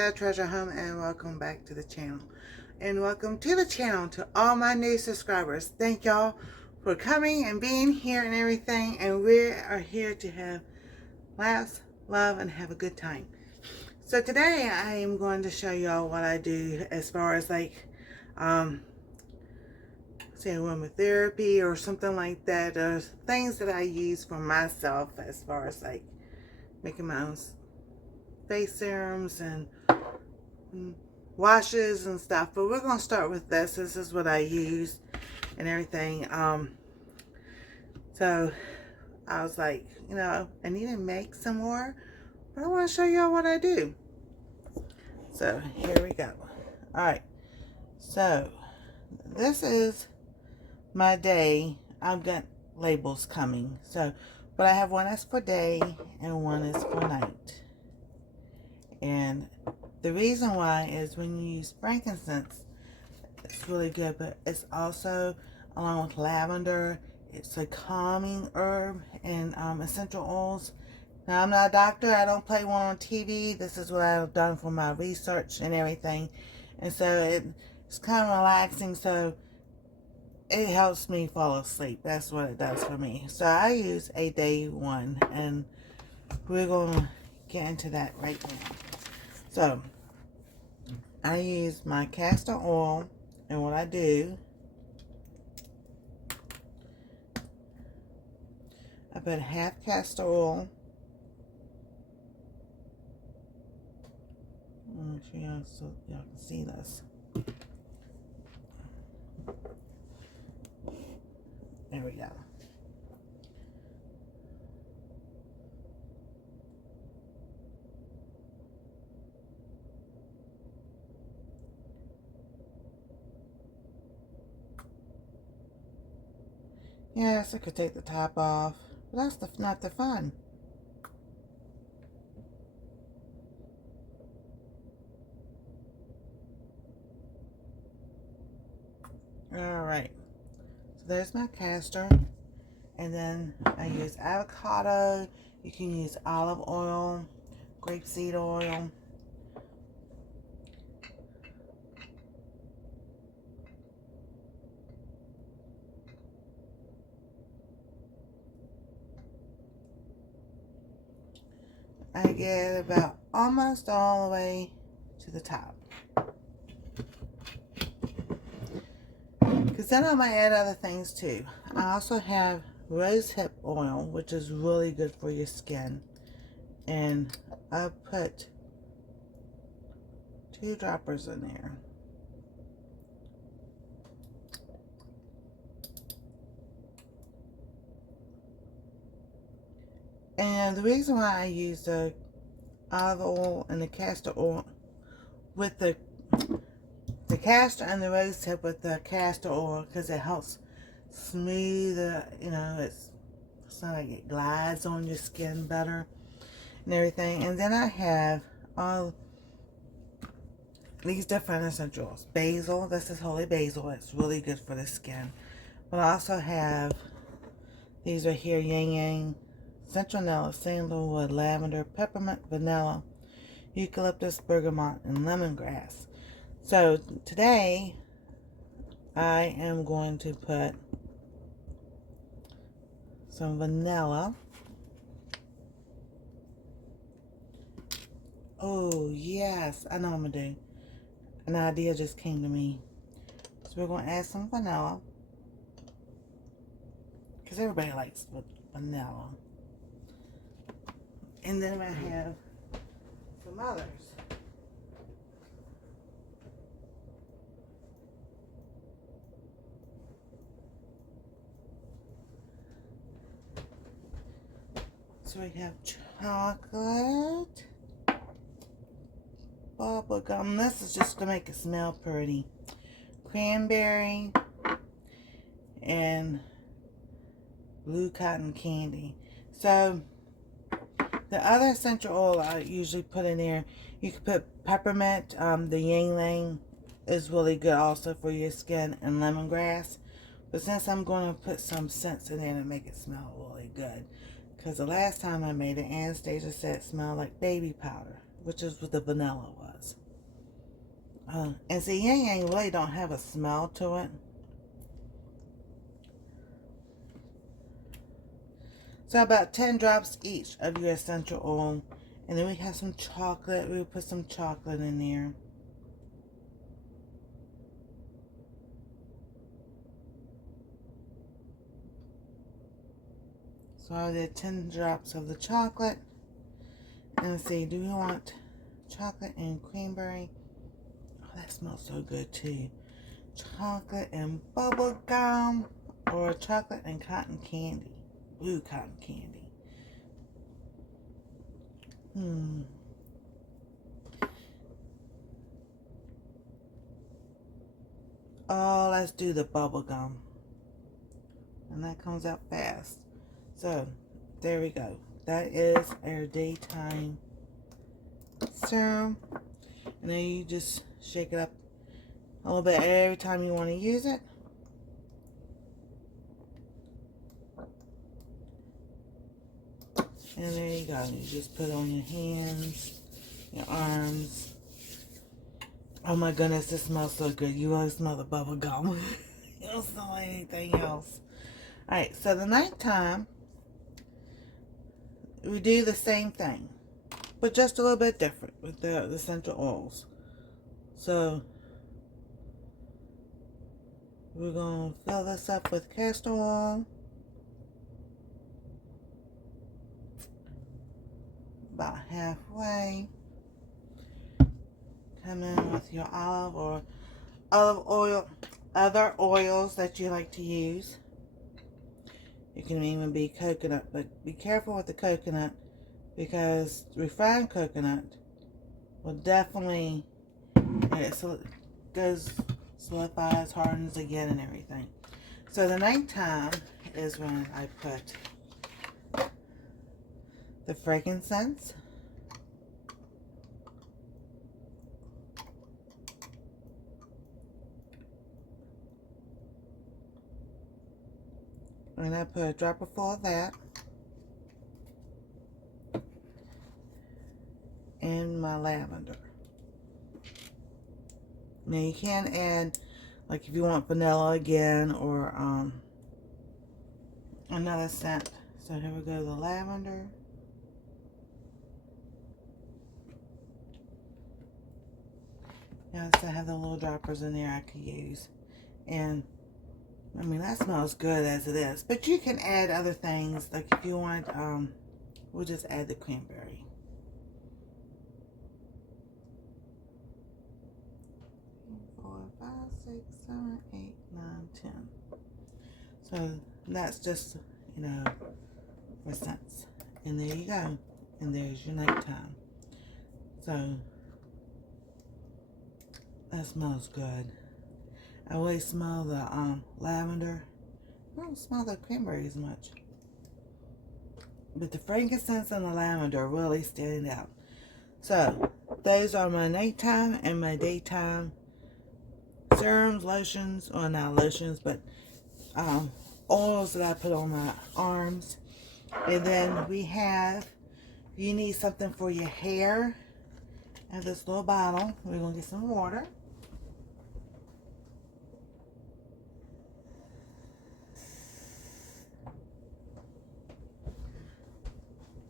that treasure home, and welcome back to the channel. And welcome to the channel to all my new subscribers. Thank y'all for coming and being here and everything. And we are here to have laughs, love, and have a good time. So today I am going to show y'all what I do as far as like say aromatherapy or something like that. There's things that I use for myself as far as like making my own face serums and washes and stuff, but we're gonna start with this. This is what I use and everything. So I was like, you know, I need to make some more, but I want to show y'all what I do. So here we go. All right, so this is my day. I've got labels coming, so but I have one that's for day and one is for night. And the reason why is when you use frankincense, it's really good, but it's also, along with lavender, it's a calming herb and essential oils. Now, I'm not a doctor. I don't play one on TV. This is what I've done for my research and everything. And so it's kind of relaxing, so it helps me fall asleep. That's what it does for me. So I use a day one, and we're going to get into that right now. So I use my castor oil, and what I do, I put half castor oil. Make sure y'all can see this. There we go. Yes, I could take the top off, but that's not the fun. Alright, so there's my castor, and then I use avocado. You can use olive oil, grapeseed oil. I get about almost all the way to the top. Because then I might add other things too. I also have rosehip oil, which is really good for your skin. And I put 2 droppers in there. And the reason why I use the olive oil and the castor oil with the castor and the rosehip with the castor oil, because it helps smooth the, you know, it's not like it glides on your skin better and everything. And then I have all these different essentials. Basil, this is holy basil. It's really good for the skin. But I also have these right here, yang yang, citronella, sandalwood, lavender, peppermint, vanilla, eucalyptus, bergamot, and lemongrass. So today I am going to put some vanilla. Oh yes, I know what I'm gonna do. An idea just came to me. So we're going to add some vanilla, because everybody likes vanilla. And then I have some others. So we have chocolate, bubble gum. This is just to make it smell pretty. Cranberry and blue cotton candy. So the other essential oil I usually put in there, you can put peppermint. The ylang ylang is really good also for your skin, and lemongrass. But since I'm going to put some scents in there to make it smell really good, because the last time I made it, Anastasia said it smelled like baby powder. which is what the vanilla was. And see, Yang Yang really don't have a smell to it. So about 10 drops each of your essential oil. And then we have some chocolate. We'll put some chocolate in there. So I did 10 drops of the chocolate. And let's see, do we want chocolate and cranberry? Oh, that smells so good too. Chocolate and bubble gum, or chocolate and cotton candy. Ooh, cotton candy. Oh, let's do the bubble gum. And that comes out fast. So, there we go. That is our daytime serum. And then you just shake it up a little bit every time you want to use it. And there you go. You just put it on your hands, your arms. Oh my goodness, this smells so good. You really smell the bubble gum. You don't smell anything else. Alright, so the nighttime, we do the same thing, but just a little bit different with the essential oils. So, we're going to fill this up with castor oil. About halfway. Come in with your olive oil, other oils that you like to use. It can even be coconut, but be careful with the coconut because refined coconut will definitely, it goes, solidifies, hardens again and everything. So the nighttime is when I put the frankincense. And I put a dropper full of that. And my lavender. Now you can add, like if you want vanilla again or another scent. So here we go, the lavender. Yes, I have the little droppers in there I could use. And I mean, that smells good as it is. But you can add other things. Like if you want, we'll just add the cranberry. Four, 5, 6, 7, 8, 9, 10. So that's just, you know, for scents. And there you go. And there's your nighttime. So that smells good. I always smell the lavender. I don't smell the cranberry as much. But the frankincense and the lavender really stand out. So, those are my nighttime and my daytime serums, lotions, or not lotions, but oils that I put on my arms. And then we have, if you need something for your hair, I have this little bottle. We're going to get some water.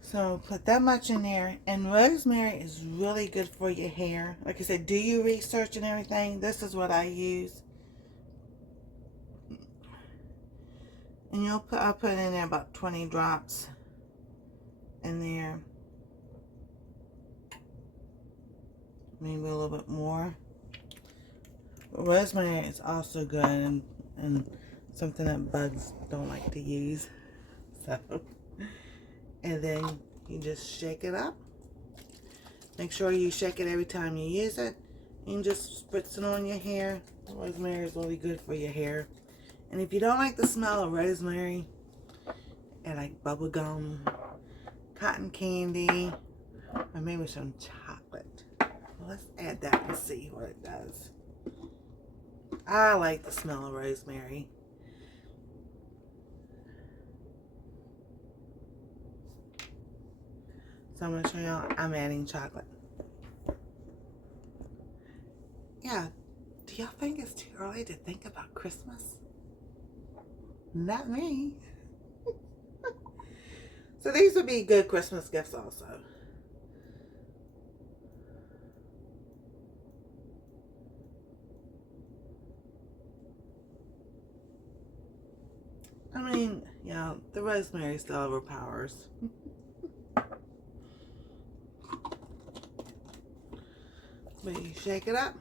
So put that much in there. And rosemary is really good for your hair. Like I said, do your research and everything. This is what I use. And I'll put in there about 20 drops in there. Maybe a little bit more. But rosemary is also good and something that bugs don't like to use. So, and then you just shake it up. Make sure you shake it every time you use it. And just spritz it on your hair. Rosemary is really good for your hair. And if you don't like the smell of rosemary, add like bubble gum, cotton candy, or maybe some chocolate. Well, let's add that and see what it does. I like the smell of rosemary. So I'm going to show y'all I'm adding chocolate. Do y'all think it's too early to think about Christmas? Not me. So these would be good Christmas gifts also. I mean, yeah, the rosemary still overpowers. But you shake it up.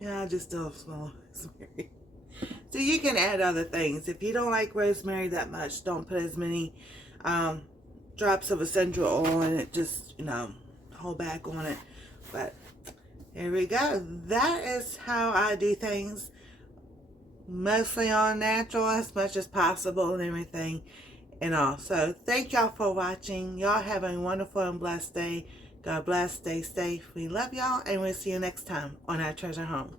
Yeah, I just still smell rosemary. So you can add other things. If you don't like rosemary that much, don't put as many drops of essential oil in it. Just, you know, hold back on it. But here we go. That is how I do things. Mostly all natural as much as possible and everything and all. So thank y'all for watching. Y'all have a wonderful and blessed day. God bless. Stay safe. We love y'all, and we'll see you next time on Our Treasure Home.